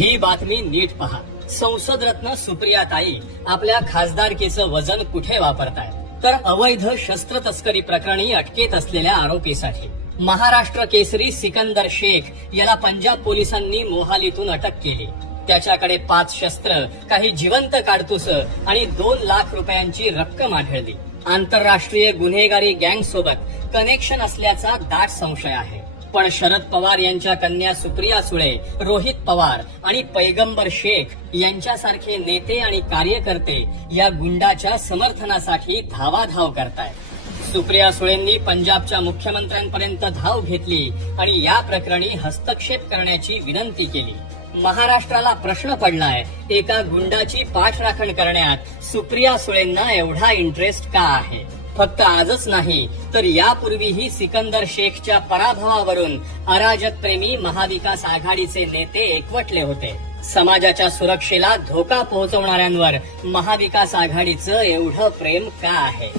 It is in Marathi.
ही बातमी नीट पहा. संसद रत्न सुप्रियाताई आपल्या खासदारकीचं वजन कुठे वापरताय? तर अवैध शस्त्र तस्करी प्रकरणी अटकेत असलेल्या आरोपीसाठी. महाराष्ट्र केसरी सिकंदर शेख याला पंजाब पोलिसांनी मोहालीतून अटक केली. त्याच्याकडे 5 शस्त्र, काही जिवंत काडतुस आणि 2 लाख रुपयांची रक्कम आढळली. आंतरराष्ट्रीय गुन्हेगारी गँग सोबत कनेक्शन असल्याचा दाट संशय आहे. पण शरद पवार यांच्या कन्या सुप्रिया सुळे, रोहित पवार आणि पैगंबर शेख यांच्यासारखे नेते आणि कार्यकर्ते या गुंडाच्या समर्थनासाठी धावाधाव करतायत. सुप्रिया सुळेंनी पंजाबच्या मुख्यमंत्र्यांपर्यंत धाव घेतली आणि या प्रकरणी हस्तक्षेप करण्याची विनंती केली. महाराष्ट्राला प्रश्न पडलाय, एका गुंडाची पाठराखण करण्यात सुप्रिया सुळेंना एवढा इंटरेस्ट का आहे? फक्त आजच नाही तर यापूर्वीही सिकंदर शेखच्या पराभवावरून अराजकप्रेमी महाविकास आघाडीचे नेते एकवटले होते. समाजाच्या सुरक्षेला धोका पोहोचवणाऱ्यांवर महाविकास आघाडीचं एवढं प्रेम का आहे?